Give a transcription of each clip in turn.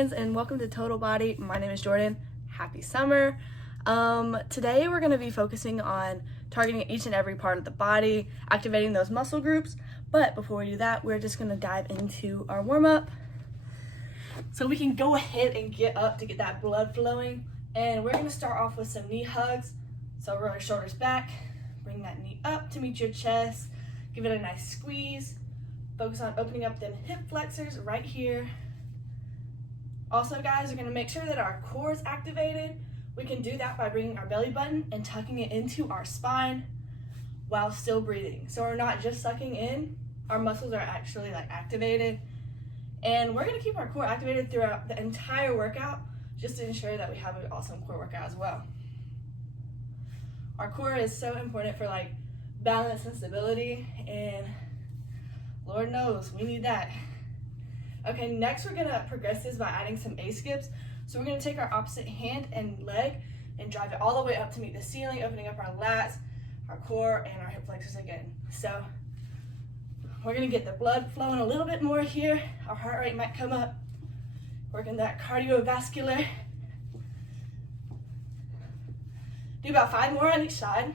friends, and welcome to Total Body. My name is Jordan. Happy summer. Today we're going to be focusing on targeting each and every part of the body, activating those muscle groups. But before we do that, we're just going to dive into our warm-up so we can go ahead and get up to get that blood flowing. And we're going to start off with some knee hugs. So roll your shoulders back, bring that knee up to meet your chest, give it a nice squeeze. Focus on opening up them hip flexors right here. Also, guys, we're going to make sure that our core is activated. We can do that by bringing our belly button and tucking it into our spine while still breathing. So we're not just sucking in, our muscles are actually activated. And we're going to keep our core activated throughout the entire workout just to ensure that we have an awesome core workout as well. Our core is so important for balance and stability, and Lord knows we need that. Okay, next we're gonna progress this by adding some A skips. So we're gonna take our opposite hand and leg and drive it all the way up to meet the ceiling, opening up our lats, our core, and our hip flexors again. So we're gonna get the blood flowing a little bit more here. Our heart rate might come up, working that cardiovascular. Do about 5 more on each side.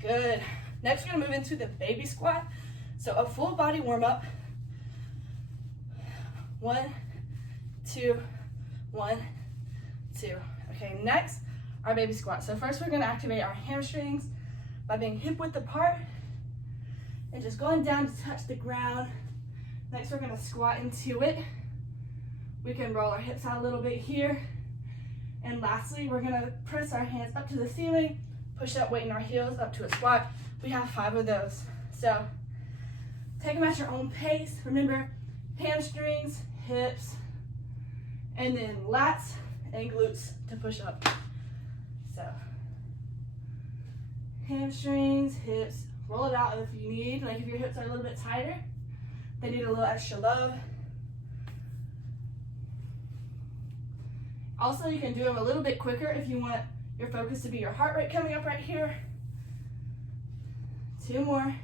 Good. Next, we're gonna move into the baby squat. So a full body warm up. 1, 2, 1, 2. Okay, next, our baby squat. So first we're gonna activate our hamstrings by being hip width apart and just going down to touch the ground. Next, we're gonna squat into it. We can roll our hips out a little bit here. And lastly, we're gonna press our hands up to the ceiling, push up, weight in our heels up to a squat. We have 5 of those. So take them at your own pace. Remember, hamstrings, hips, and then lats and glutes to push up. So hamstrings, hips, roll it out if you need. If your hips are a little bit tighter, they need a little extra love. Also, you can do them a little bit quicker if you want your focus to be your heart rate coming up right here. 2 more.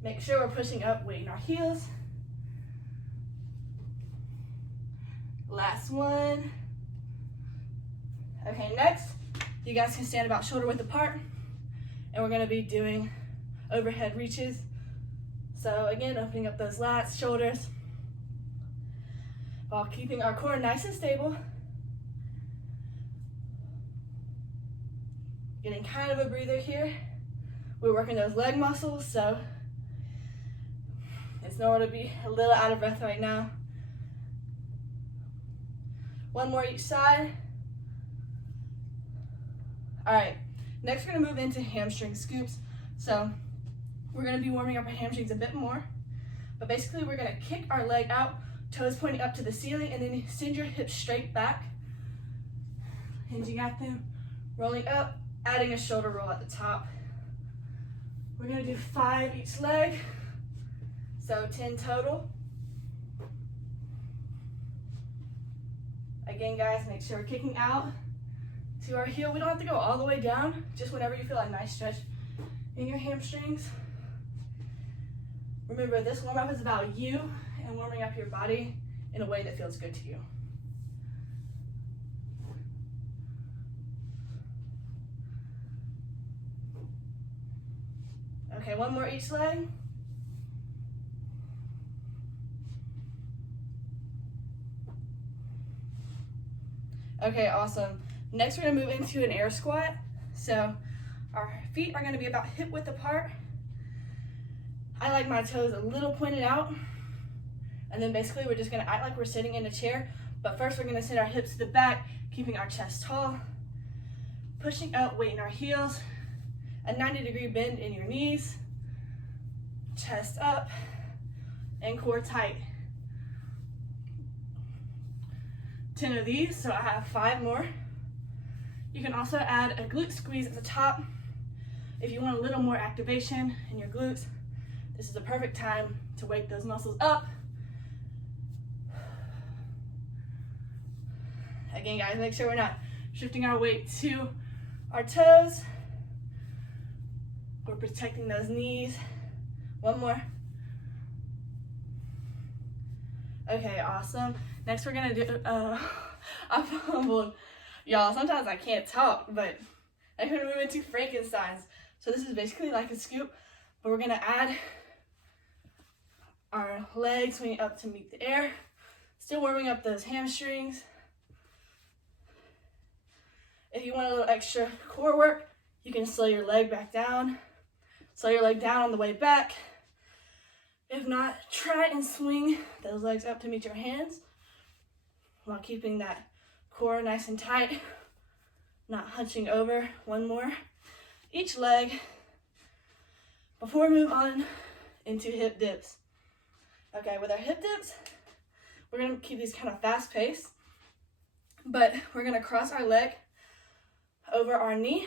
Make sure we're pushing up, weight in our heels. Last one. Okay, next, you guys can stand about shoulder width apart, and we're gonna be doing overhead reaches. So again, opening up those lats, shoulders, while keeping our core nice and stable. Getting kind of a breather here. We're working those leg muscles, so it's normal to be a little out of breath right now. 1 more each side. All right, next we're gonna move into hamstring scoops. So we're gonna be warming up our hamstrings a bit more, but basically we're gonna kick our leg out, toes pointing up to the ceiling, and then send your hips straight back, hinging at them, rolling up, adding a shoulder roll at the top. We're gonna do 5 each leg, so 10 total. Again, guys, make sure we're kicking out to our heel. We don't have to go all the way down, just whenever you feel a nice stretch in your hamstrings. Remember, this warm-up is about you and warming up your body in a way that feels good to you. Okay, 1 more each leg. Okay, awesome. Next, we're gonna move into an air squat. So our feet are gonna be about hip width apart. I like my toes a little pointed out. And then basically we're just gonna act like we're sitting in a chair, but first we're gonna send our hips to the back, keeping our chest tall, pushing up, weight in our heels, a 90-degree bend in your knees, chest up, and core tight. 10 of these, so I have 5 more. You can also add a glute squeeze at the top. If you want a little more activation in your glutes, this is a perfect time to wake those muscles up. Again, guys, make sure we're not shifting our weight to our toes. We're protecting those knees One more. Okay, awesome. Next we're gonna do, I'm humbled. Y'all, sometimes I can't talk, but I'm gonna move into Frankensteins. So this is basically like a scoop, but we're gonna add our legs swinging up to meet the air. Still warming up those hamstrings. If you want a little extra core work, you can slow your leg back down. Slow your leg down on the way back. If not, try and swing those legs up to meet your hands while keeping that core nice and tight, not hunching over. One more. Each leg before we move on into hip dips. Okay, with our hip dips, we're gonna keep these kind of fast paced, but we're gonna cross our leg over our knee,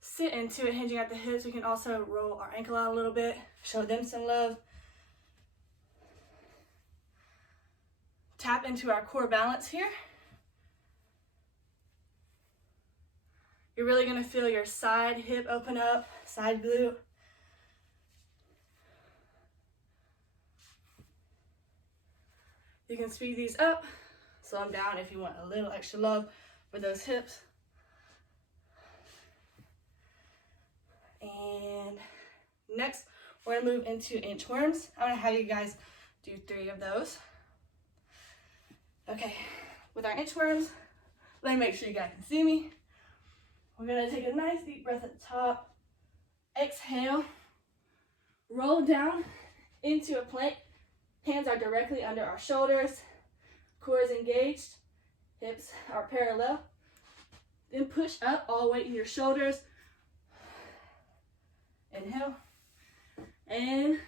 sit into it, hinging at the hips. We can also roll our ankle out a little bit, show them some love. Tap into our core balance here. You're really gonna feel your side hip open up, side glute. You can speed these up, slow them down if you want a little extra love for those hips. And next, we're gonna move into inchworms. I'm gonna have you guys do 3 of those. Okay, with our inchworms, let me make sure you guys can see me. We're gonna take a nice deep breath at the top. Exhale, roll down into a plank. Hands are directly under our shoulders. Core is engaged. Hips are parallel. Then push up, all weight in your shoulders. Inhale. And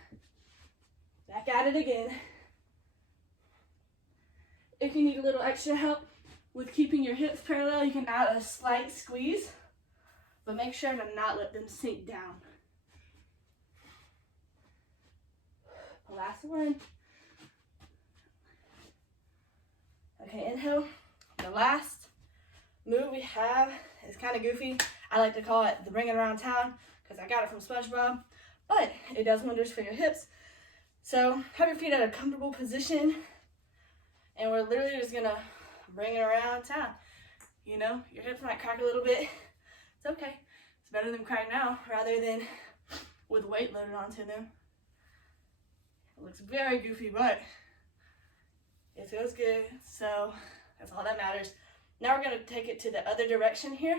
back at it again. If you need a little extra help with keeping your hips parallel, you can add a slight squeeze, but make sure to not let them sink down. Last one. Okay, inhale. The last move we have is kind of goofy. I like to call it the bring it around town because I got it from SpongeBob, but it does wonders for your hips. So have your feet at a comfortable position, and we're literally just gonna bring it around town. You know, your hips might crack a little bit. It's okay. It's better than crack now rather than with weight loaded onto them. It looks very goofy, but it feels good, so that's all that matters. Now we're gonna take it to the other direction here.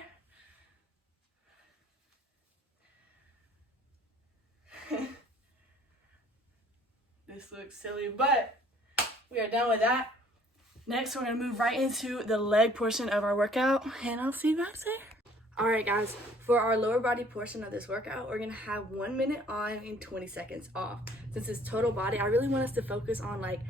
This looks silly, but we are done with that. Next, we're gonna move right into the leg portion of our workout, and I'll see you guys there. All right, guys, for our lower body portion of this workout, we're gonna have 1 minute on and 20 seconds off. Since it's total body, I really want us to focus on like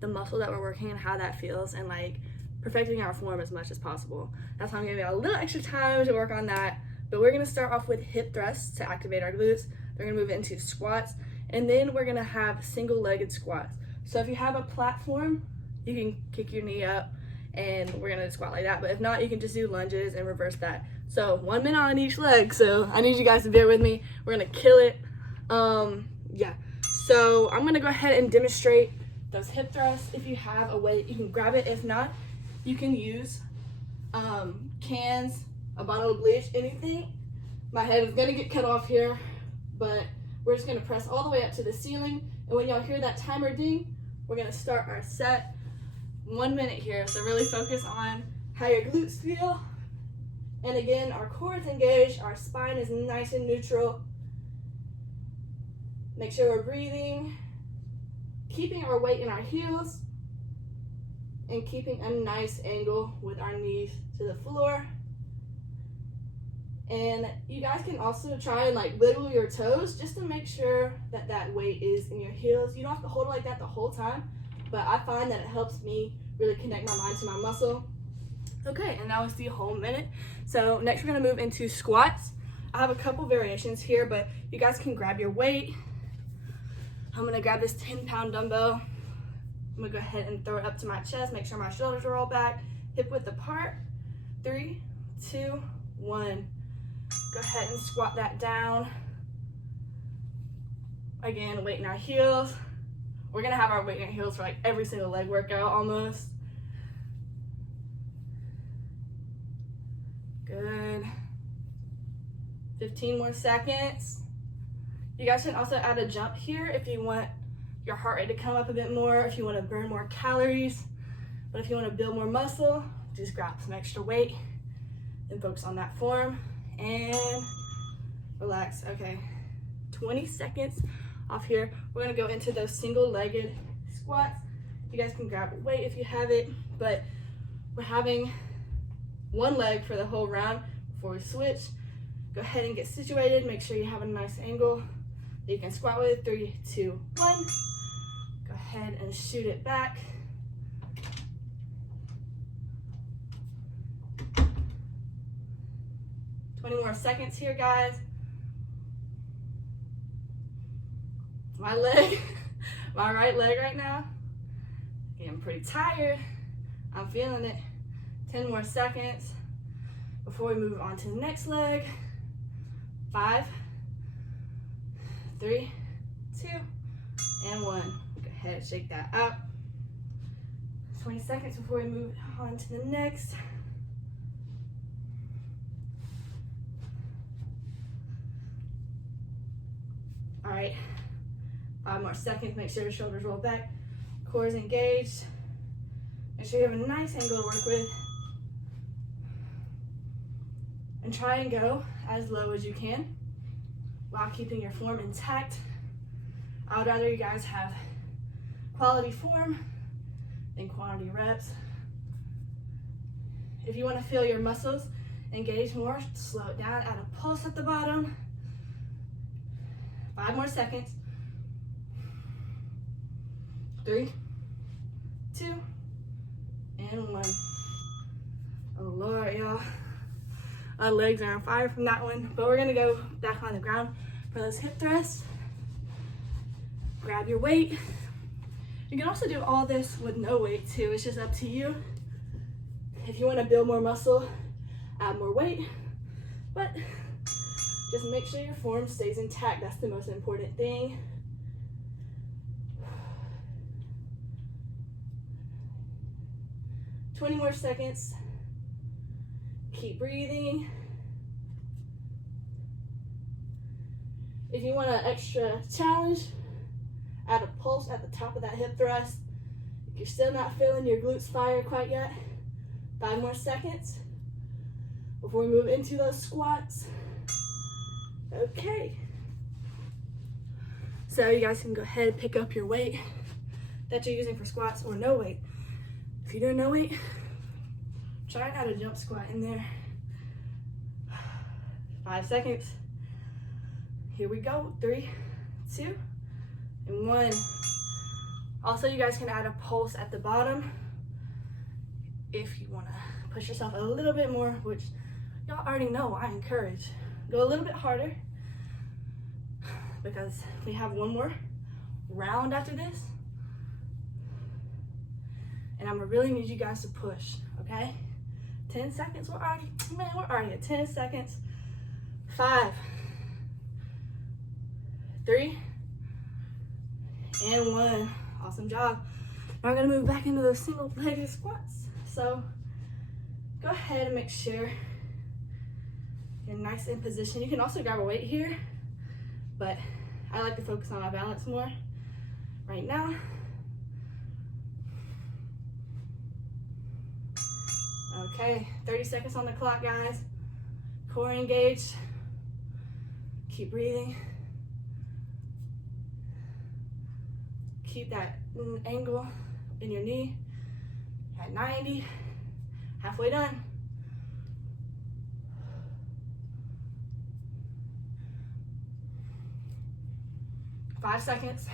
the muscle that we're working and how that feels, and like perfecting our form as much as possible. That's why I'm giving you a little extra time to work on that. But we're gonna start off with hip thrusts to activate our glutes. We're gonna move into squats, and then we're gonna have single-legged squats. So if you have a platform, you can kick your knee up, and we're gonna squat like that. But if not, you can just do lunges and reverse that. So 1 minute on each leg. So I need you guys to bear with me. We're gonna kill it. Yeah. So I'm gonna go ahead and demonstrate those hip thrusts. If you have a weight, you can grab it. If not, you can use cans, a bottle of bleach, anything. My head is gonna get cut off here, but we're just gonna press all the way up to the ceiling. And when y'all hear that timer ding, we're gonna start our set. 1 minute here. So really focus on how your glutes feel. And again, our core is engaged, our spine is nice and neutral. Make sure we're breathing, keeping our weight in our heels, and keeping a nice angle with our knees to the floor. And you guys can also try and like wiggle your toes just to make sure that that weight is in your heels. You don't have to hold it like that the whole time, but I find that it helps me really connect my mind to my muscle. Okay, and that was the whole minute. So next we're gonna move into squats. I have a couple variations here, but you guys can grab your weight. I'm gonna grab this 10-pound dumbbell. I'm gonna go ahead and throw it up to my chest, make sure my shoulders are all back, hip width apart. 3, 2, 1. Go ahead and squat that down. Again, weight in our heels. We're gonna have our weight in our heels for like every single leg workout almost. Good. 15 more seconds. You guys can also add a jump here if you want your heart rate to come up a bit more, if you want to burn more calories. But if you want to build more muscle, just grab some extra weight and focus on that form and relax. Okay, 20 seconds off here. We're gonna go into those single-legged squats. You guys can grab a weight if you have it, but we're having one leg for the whole round before we switch. Go ahead and get situated. Make sure you have a nice angle that you can squat with. 3, 2, 1. Go ahead and shoot it back. More seconds here, guys. My leg, my right leg right now, getting pretty tired. I'm feeling it. 10 more seconds before we move on to the next leg. 5, 3, 2, and 1. Go ahead and shake that up. 20 seconds before we move on to the next. All right, 5 more seconds. Make sure your shoulders roll back, core is engaged. Make sure you have a nice angle to work with. And try and go as low as you can while keeping your form intact. I would rather you guys have quality form than quantity reps. If you want to feel your muscles engage more, slow it down, add a pulse at the bottom. 5 more seconds. 3, 2, and 1. Oh Lord, y'all. Our legs are on fire from that one, but we're gonna go back on the ground for those hip thrusts. Grab your weight. You can also do all this with no weight too. It's just up to you. If you want to build more muscle, add more weight, but just make sure your form stays intact. That's the most important thing. $20 more seconds. Keep breathing. If you want an extra challenge, add a pulse at the top of that hip thrust. If you're still not feeling your glutes fire quite yet, 5 more seconds before we move into those squats. Okay. So you guys can go ahead and pick up your weight that you're using for squats or no weight. If you're doing no weight, try and add a jump squat in there. 5 seconds. Here we go. 3, 2, and 1. Also, you guys can add a pulse at the bottom if you want to push yourself a little bit more, which y'all already know I encourage. Go a little bit harder because we have one more round after this. And I'm gonna really need you guys to push, okay? 10 seconds, we're already at 10 seconds. 5, 3, and 1. Awesome job. Now we're gonna move back into those single-legged squats. So go ahead and make sure you're nice in position. You can also grab a weight here, but I like to focus on my balance more right now. Okay, 30 seconds on the clock, guys. Core engaged. Keep breathing. Keep that angle in your knee at 90. Halfway done. Five seconds.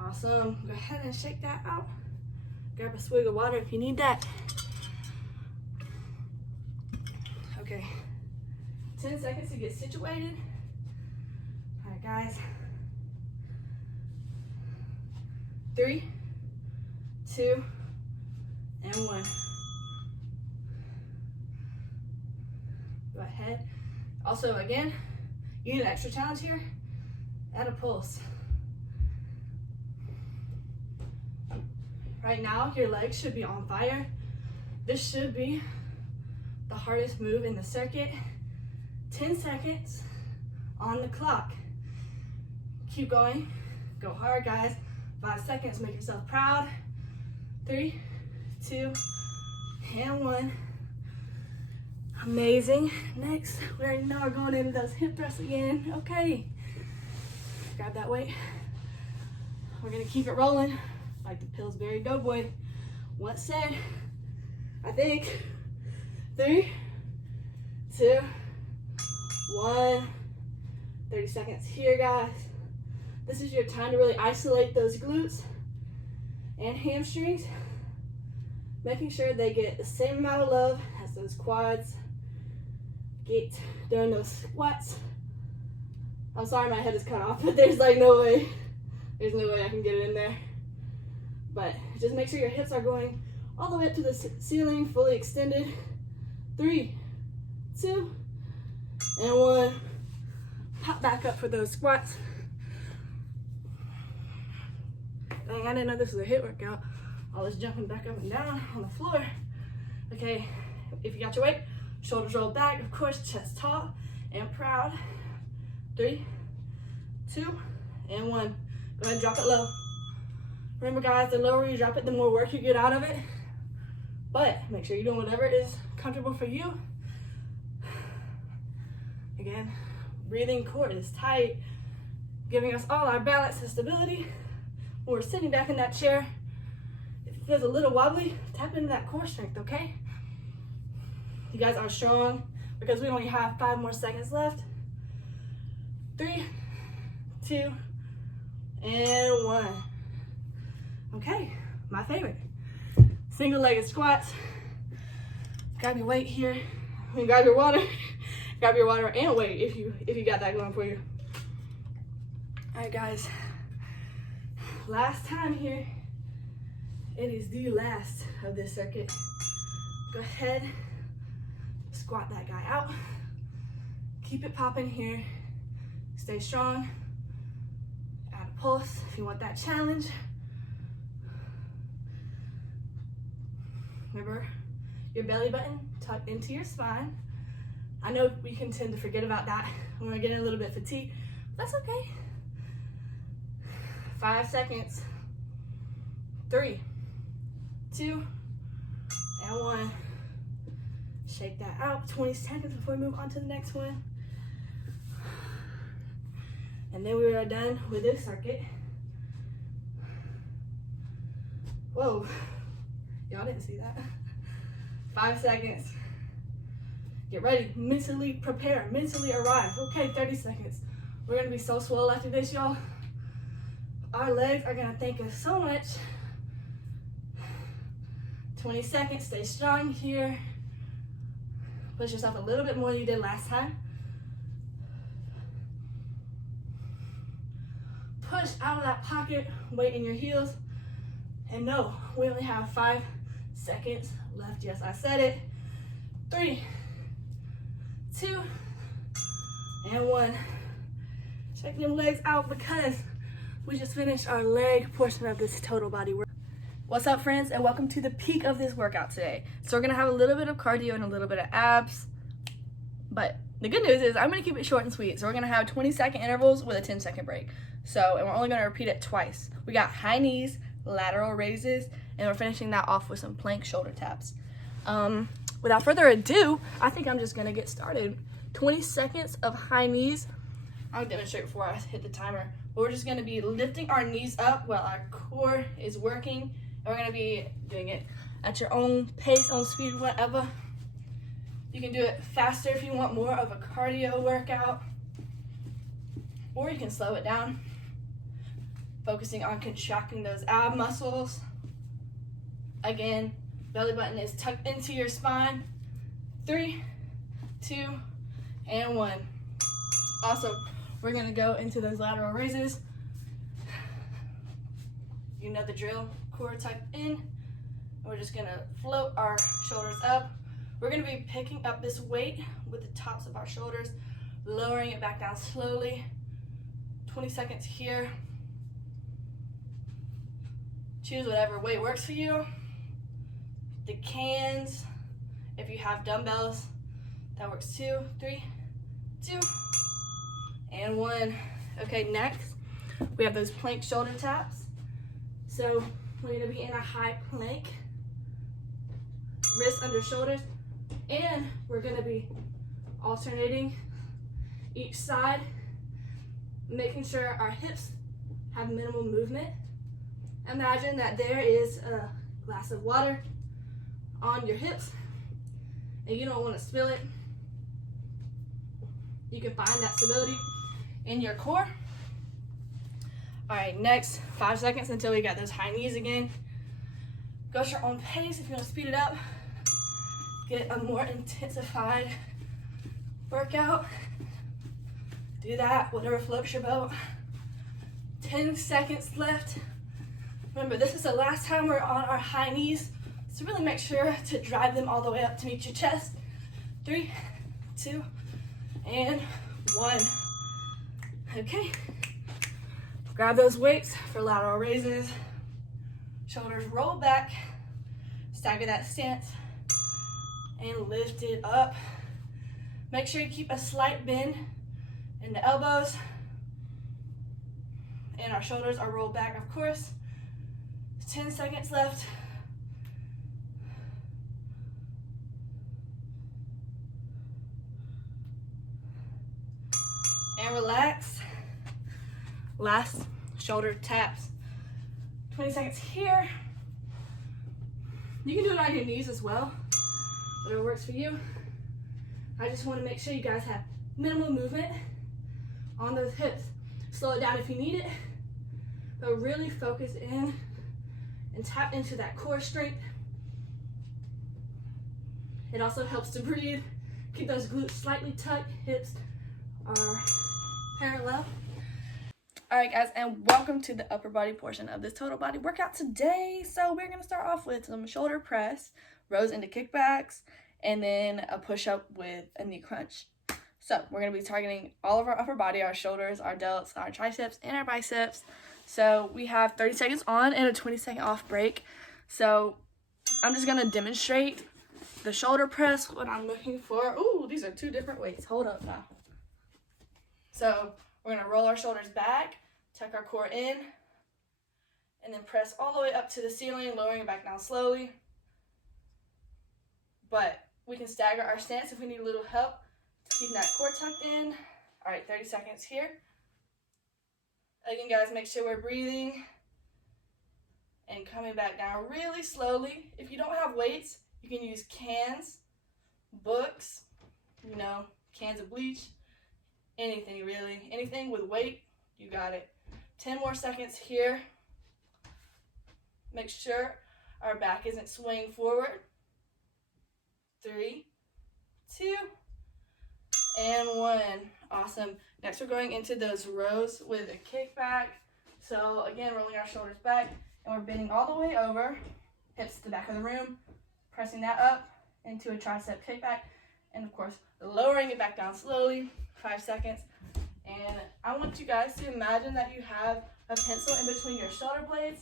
Awesome. Go ahead and shake that out. Grab a swig of water if you need that. Okay. 10 seconds to get situated. All right, guys. 3, 2, and 1. Go ahead. Also, again, you need an extra challenge here. Add a pulse. Right now, your legs should be on fire. This should be the hardest move in the circuit. 10 seconds on the clock. Keep going. Go hard, guys. 5 seconds. Make yourself proud. 3, 2, and 1. Amazing. Next, we already know we're going into those hip thrusts again. Okay. Grab that weight. We're gonna keep it rolling like the Pillsbury Doughboy once said. I think 3, 2, 1. 30 seconds here, guys. This is your time to really isolate those glutes and hamstrings, making sure they get the same amount of love as those quads get during those squats. I'm sorry my head is cut off, but there's like no way. There's no way I can get it in there. But just make sure your hips are going all the way up to the ceiling, fully extended. 3, 2, and 1. Pop back up for those squats. Dang, I didn't know this was a hip workout. All this jumping back up and down on the floor. Okay, if you got your weight, shoulders roll back, of course, chest tall and proud. 3, 2, and 1. Go ahead and drop it low. Remember, guys, the lower you drop it, the more work you get out of it. But make sure you're doing whatever is comfortable for you. Again, breathing, core is tight, giving us all our balance and stability. When we're sitting back in that chair, if it feels a little wobbly, tap into that core strength, okay? You guys are strong because we only have 5 more seconds left. 3, 2, and 1. Okay, my favorite. Single-legged squats. Grab your weight here. Grab your water. Grab your water and weight if you got that going for you. All right, guys. Last time here. It is the last of this circuit. Go ahead, squat that guy out. Keep it popping here. Stay strong. Add a pulse if you want that challenge. Remember, your belly button tucked into your spine. I know we can tend to forget about that when we're getting a little bit fatigued. That's okay. 5 seconds. 3, 2, and 1. Shake that out. 20 seconds before we move on to the next one. And then we are done with this circuit. Whoa. Y'all didn't see that. 5 seconds. Get ready. Mentally prepare. Mentally arrive. Okay, 30 seconds. We're going to be so swole after this, y'all. Our legs are going to thank us so much. 20 seconds. Stay strong here. Push yourself a little bit more than you did last time. Push out of that pocket. Weight in your heels. And no, we only have 5 seconds left. Yes, I said it. 3, 2, and 1. Check them legs out because we just finished our leg portion of this total body work. What's up, friends, and welcome to the peak of this workout today. So we're gonna have a little bit of cardio and a little bit of abs, but the good news is I'm gonna keep it short and sweet. So we're gonna have 20-second intervals with a 10-second break. And we're only gonna repeat it twice. We got high knees, lateral raises, and we're finishing that off with some plank shoulder taps. Without further ado, I think I'm just gonna get started. 20 seconds of high knees. I'll demonstrate before I hit the timer. But we're just gonna be lifting our knees up while our core is working. And we're gonna be doing it at your own pace, own speed, whatever. You can do it faster if you want more of a cardio workout. Or you can slow it down, focusing on contracting those ab muscles. Again, belly button is tucked into your spine. 3, 2, and 1. Awesome. We're gonna go into those lateral raises. You know the drill. Core tucked in. We're just gonna float our shoulders up. We're gonna be picking up this weight with the tops of our shoulders, lowering it back down slowly. 20 seconds here. Choose whatever weight works for you. The cans, if you have dumbbells, that works too. 3, 2, and 1. Okay, next, we have those plank shoulder taps. So we're gonna be in a high plank, wrists under shoulders, and we're gonna be alternating each side, making sure our hips have minimal movement. Imagine that there is a glass of water on your hips and you don't want to spill it. You can find that stability in your core. All right, next 5 seconds until we got those high knees again. Go at your own pace. If you want to speed it up, get a more intensified workout. Do that, whatever floats your boat. 10 seconds left. Remember, this is the last time we're on our high knees, so really make sure to drive them all the way up to meet your chest. 3, 2, and 1. Okay. Grab those weights for lateral raises. Shoulders roll back. Stagger that stance. And lift it up. Make sure you keep a slight bend in the elbows. And our shoulders are rolled back, of course. 10 seconds left. And relax. Last shoulder taps. 20 seconds here. You can do it on your knees as well, whatever works for you. I just want to make sure you guys have minimal movement on those hips. Slow it down if you need it, but really focus in and tap into that core strength. It also helps to breathe. Keep those glutes slightly tucked, hips are parallel. All right, guys, and welcome to the upper body portion of this total body workout today. So we're gonna start off with some shoulder press, rows into kickbacks, and then a push-up with a knee crunch. So we're gonna be targeting all of our upper body, our shoulders, our delts, our triceps, and our biceps. So we have 30 seconds on and a 20-second off break. So I'm just gonna demonstrate the shoulder press, what I'm looking for. Ooh, these are 2 different weights. Hold up now. So we're gonna roll our shoulders back, tuck our core in, and then press all the way up to the ceiling, lowering it back down slowly. But we can stagger our stance if we need a little help to keep that core tucked in. All right, 30 seconds here. Again, guys, make sure we're breathing and coming back down really slowly. If you don't have weights, you can use cans, books, cans of bleach, anything really. Anything with weight, you got it. 10 more seconds here. Make sure our back isn't swaying forward. 3, 2, and 1. Awesome. Next, we're going into those rows with a kickback. So again, rolling our shoulders back, and we're bending all the way over, hips to the back of the room, pressing that up into a tricep kickback, and of course, lowering it back down slowly, 5 seconds. And I want you guys to imagine that you have a pencil in between your shoulder blades,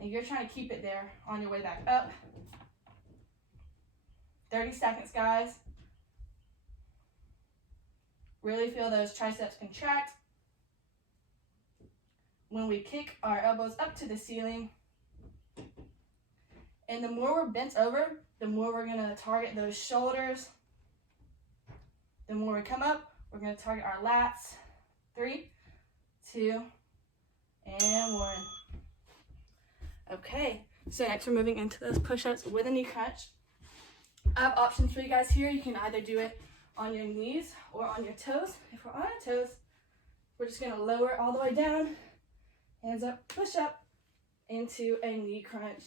and you're trying to keep it there on your way back up. 30 seconds, guys. Really feel those triceps contract. When we kick our elbows up to the ceiling, and the more we're bent over, the more we're gonna target those shoulders. The more we come up, we're gonna target our lats. 3, 2, and 1. Okay, so next we're moving into those push-ups with a knee crunch. I have options for you guys here. You can either do it on your knees or on your toes. If we're on our toes, we're just gonna lower all the way down, hands up, push up into a knee crunch.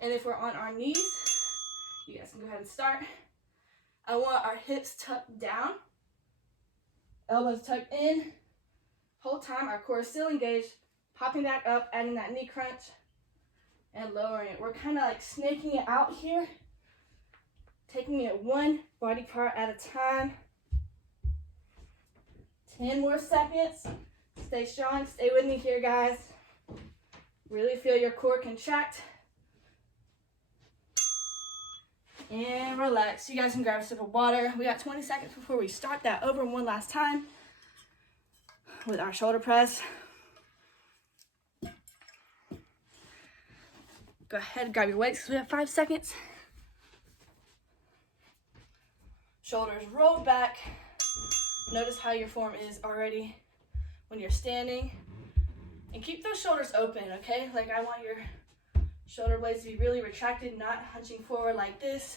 And if we're on our knees, you guys can go ahead and start. I want our hips tucked down, elbows tucked in. Whole time our core is still engaged, popping back up, adding that knee crunch, and lowering it. We're kind of like snaking it out here taking it one body part at a time. 10 more seconds. Stay strong. Stay with me here, guys. Really feel your core contract. And relax. You guys can grab a sip of water. We got 20 seconds before we start that over one last time with our shoulder press. Go ahead, grab your weights because we have 5 seconds. Shoulders rolled back. Notice how your form is already when you're standing. And keep those shoulders open, okay? Like I want your shoulder blades to be really retracted, not hunching forward like this.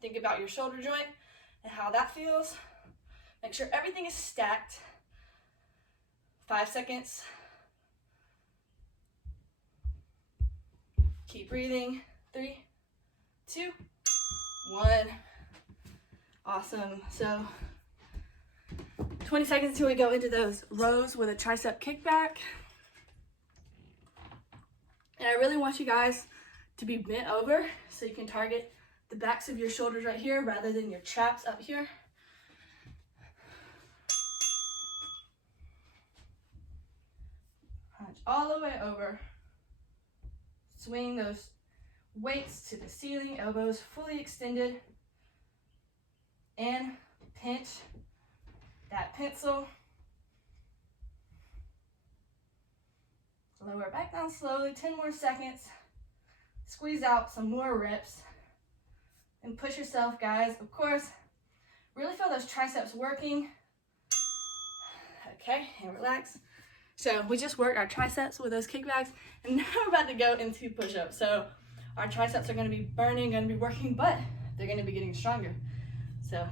Think about your shoulder joint and how that feels. Make sure everything is stacked. 5 seconds. Keep breathing. 3, 2, 1. Awesome. So 20 seconds until we go into those rows with a tricep kickback. And I really want you guys to be bent over so you can target the backs of your shoulders right here rather than your traps up here. Hunch all the way over. Swing those weights to the ceiling, elbows fully extended. And pinch that pencil. Lower back down slowly, 10 more seconds. Squeeze out some more reps. And push yourself, guys. Of course, really feel those triceps working. Okay, and relax. So we just worked our triceps with those kickbacks, and now we're about to go into push-ups. So our triceps are gonna be burning, gonna be working, but they're gonna be getting stronger. So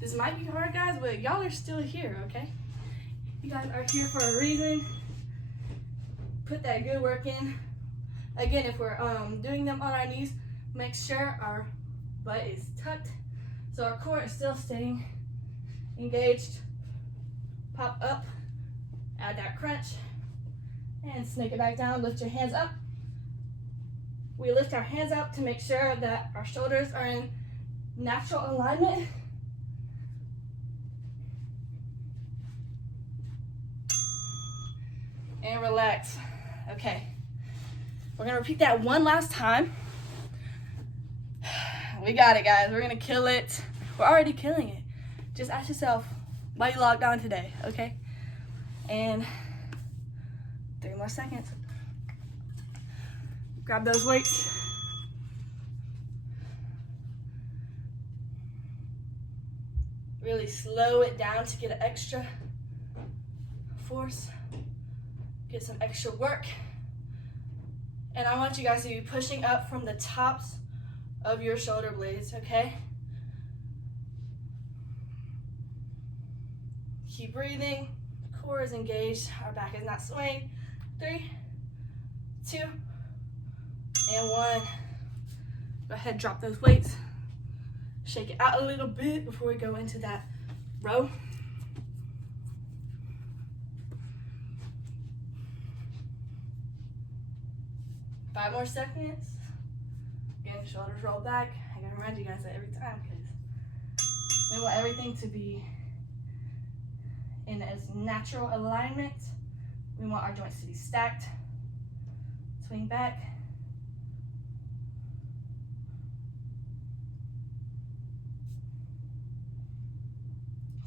this might be hard, guys, but y'all are still here, okay? You guys are here for a reason. Put that good work in. Again, if we're doing them on our knees, make sure our butt is tucked so our core is still staying engaged. Pop up, add that crunch, and snake it back down. Lift your hands up. We lift our hands up to make sure that our shoulders are in natural alignment. And relax. Okay. We're gonna repeat that one last time. We got it, guys. We're gonna kill it. We're already killing it. Just ask yourself, why you logged on today, okay? And 3 more seconds. Grab those weights. Really slow it down to get an extra force. Get some extra work. And I want you guys to be pushing up from the tops of your shoulder blades, okay? Keep breathing. Core is engaged. Our back is not swaying. 3, 2, and 1. Go ahead, drop those weights. Shake it out a little bit before we go into that row. Five more seconds. Again, shoulders roll back. I gotta remind you guys that every time because we want everything to be in as natural alignment. We want our joints to be stacked. Swing back.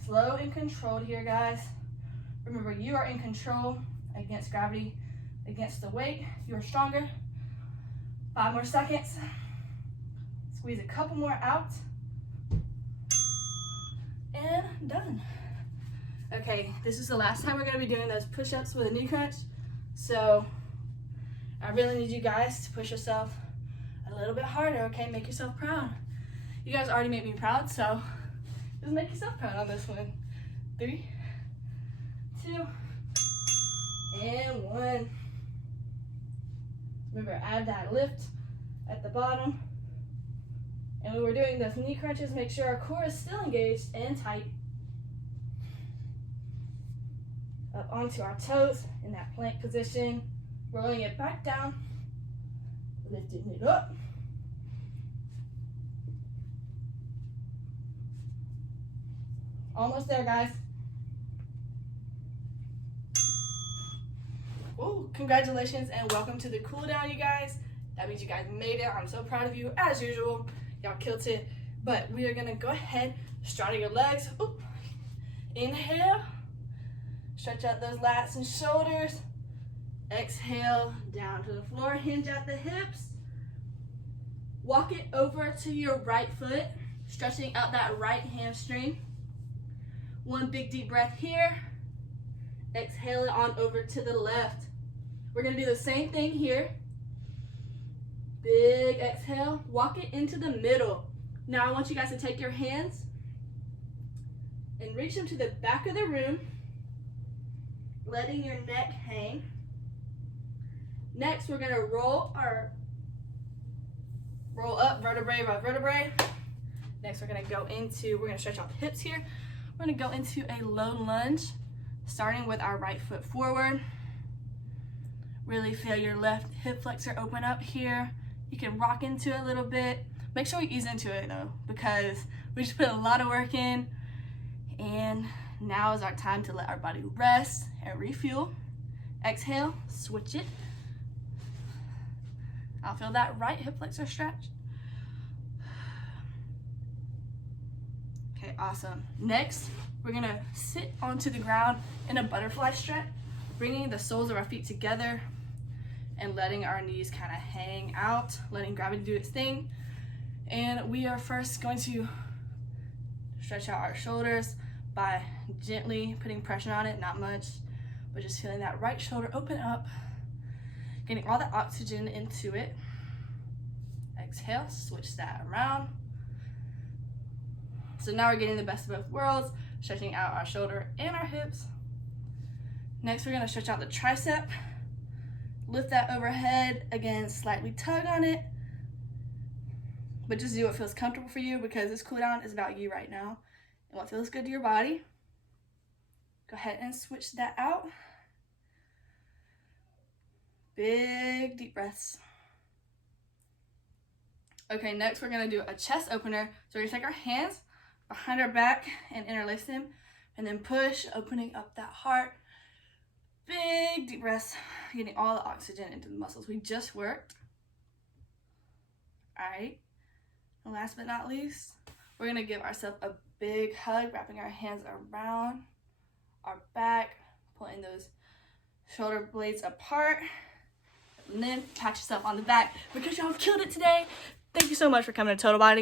Slow and controlled here, guys. Remember, you are in control against gravity, against the weight. You are stronger. 5 more seconds. Squeeze a couple more out. And done. Okay, this is the last time we're gonna be doing those push-ups with a knee crunch. So I really need you guys to push yourself a little bit harder, okay? Make yourself proud. You guys already made me proud, so just make yourself proud on this one. 3, 2, and 1. Remember, add that lift at the bottom. And when we're doing those knee crunches, make sure our core is still engaged and tight. up onto our toes in that plank position, rolling it back down, lifting it up. Almost there, guys. Oh, congratulations and welcome to the cool down, you guys. That means you guys made it. I'm so proud of you as usual. Y'all killed it. But we are gonna go ahead, straddle your legs. Ooh. Inhale, stretch out those lats and shoulders. Exhale, down to the floor, hinge at the hips. Walk it over to your right foot, stretching out that right hamstring. One big deep breath here. Exhale it on over to the left. We're gonna do the same thing here. Big exhale, walk it into the middle. Now I want you guys to take your hands and reach them to the back of the room, letting your neck hang. Next, we're gonna roll up vertebrae by vertebrae. Next, we're gonna stretch out the hips here. We're gonna go into a low lunge, starting with our right foot forward. Really feel your left hip flexor open up here. You can rock into it a little bit. Make sure we ease into it though, because we just put a lot of work in, and now is our time to let our body rest and refuel. Exhale, switch it. I'll feel that right hip flexor stretch. Okay, awesome. Next, we're gonna sit onto the ground in a butterfly stretch, bringing the soles of our feet together and letting our knees kind of hang out, letting gravity do its thing. And we are first going to stretch out our shoulders by gently putting pressure on it, not much, but just feeling that right shoulder open up, getting all the oxygen into it. Exhale, switch that around. So now we're getting the best of both worlds, stretching out our shoulder and our hips. Next, we're gonna stretch out the tricep. Lift that overhead, again, slightly tug on it, but just do what feels comfortable for you, because this cool down is about you right now and what feels good to your body. Go ahead and switch that out. Big deep breaths. Okay, next we're gonna do a chest opener. So we're gonna take our hands behind our back and interlace them, and then push, opening up that heart. Big deep breaths, getting all the oxygen into the muscles we just worked. All right, and last but not least, we're gonna give ourselves a big hug, wrapping our hands around our back, pulling those shoulder blades apart, and then pat yourself on the back because y'all killed it today. Thank you so much for coming to Total Body.